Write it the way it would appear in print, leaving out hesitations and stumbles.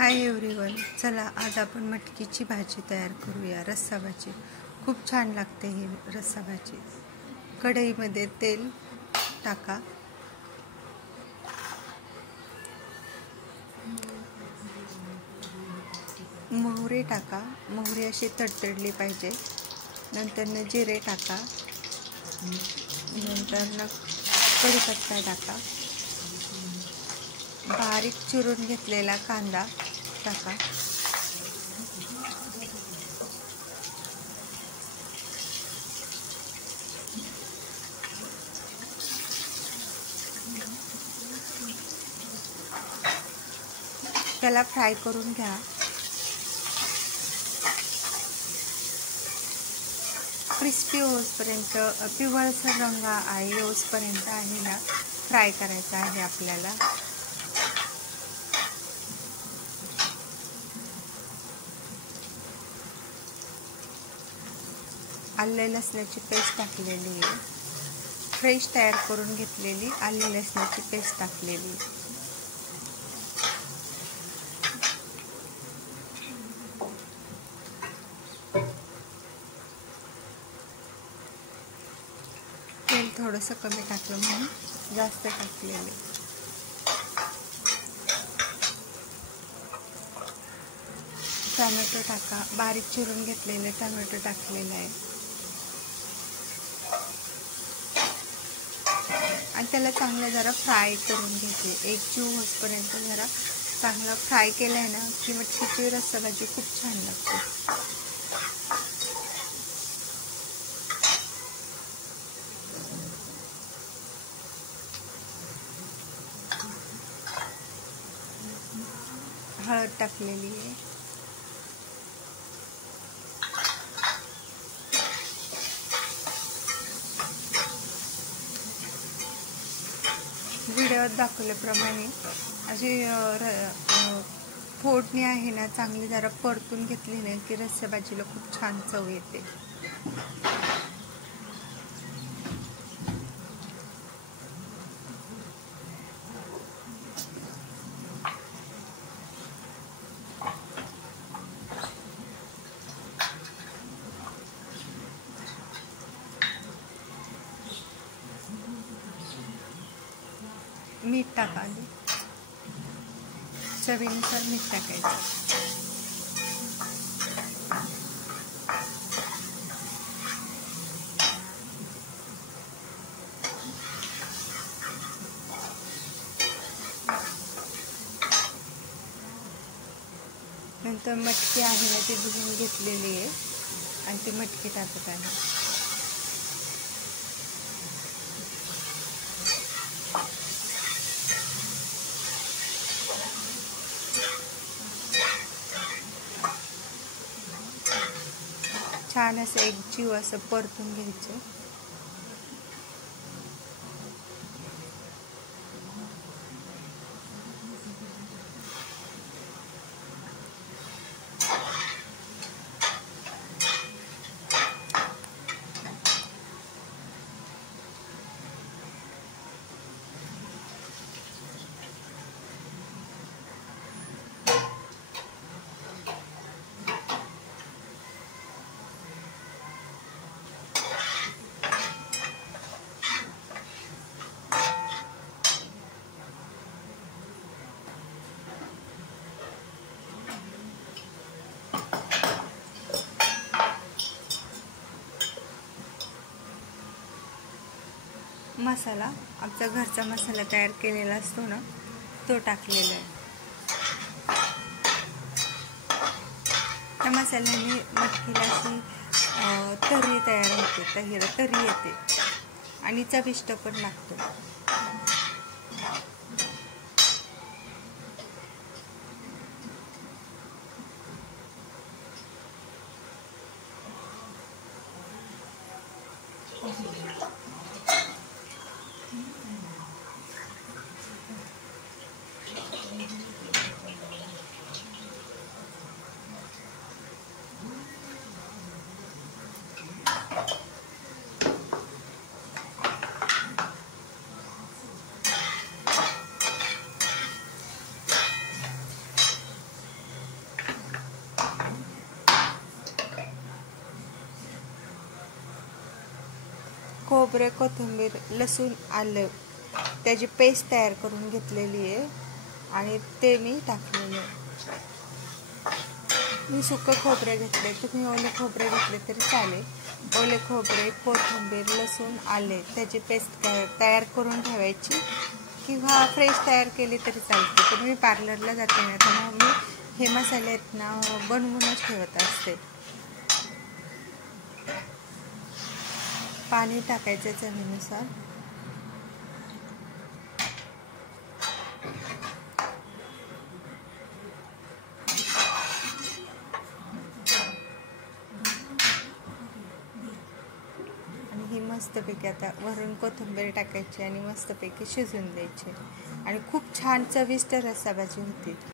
Hi everyone, चला आज आपण मटकीची भाजी तयार करूया. रस्सा भाजी खूप छान लागते ही रस्सा भाजी. कढईमध्ये तेल टाका, मोहरी टाका. मोहरी अशी तडतडली पाहिजे. नंतर जिरे टाका. नंतर कढीपत्ता टाका. बारीक चिरून घेतलेला कांदा टाका. त्याला फ्राय करून घ्या. क्रिस्पी होसपर्यंत, पिवळसर रंग येऊसपर्यंत आहे ना फ्राय करायचा आहे आपल्याला. आले लसणाची पेस्ट टाकलेली आहे. फ्रेश तयार करून घेतलेली आले लसणाची पेस्ट टाकलेली. तेल थोडंसं कमी टाकलं म्हणून जास्त टाकलेले. टोमॅटो टाका. बारीक चिरून घेतलेले टोमॅटो टाकलेलं आहे आणि त्याला चांगलं जरा फ्राय करून घ्यायचे. एक जीव होसपर्यंत जरा चांगलं फ्राय केलं आहे ना की मटकीची रस्सा भाजी खूप छान लागते. हळद टाकलेली आहे. व्हिडिओत दाखवल्याप्रमाणे अशी फोडणी आहे ना चांगली जरा परतून घेतली नाही की रस्सा भाजीला खूप छान चव येते. मीठ टाका. चवीनुसार मीठ टाकायचं. नंतर मटकी आहे ना ती धुवून घेतलेली आहे आणि ती मटकी टाकत आहे. छान असं एक जीव असं परतून घ्यायचं. मसाला आमचा घरचा मसाला तयार केलेला असतो ना तो टाकलेला आहे. त्या मसाल्याने मटकीला अशी तर्री तयार होते, तर्री येते आणि चविष्ट पण लागतो. खोबरं, कोथिंबीर, लसूण, आलं त्याची पेस्ट तयार करून घेतलेली आहे आणि ते मी टाकलेलं आहे. मी सुकं खोबरे घेतले, तुम्ही ओले खोबरे घेतले तरी चालेल. ओले खोबरे, कोथिंबीर, लसूण, आले त्याची पेस्ट तयार करून ठेवायची किंवा फ्रेश तयार केली तरी चालते. पण मी पार्लरला जाते ना, तर मी हे मसाले आहेत ना बनवूनच ठेवत असते. पाणी टाकायचं चवीनुसार. आणि ही मस्तपैकी आता वरून कोथिंबीर टाकायची आणि मस्तपैकी शिजवून द्यायची आणि खूप छान चविष्ट रस्सा भाजी होती.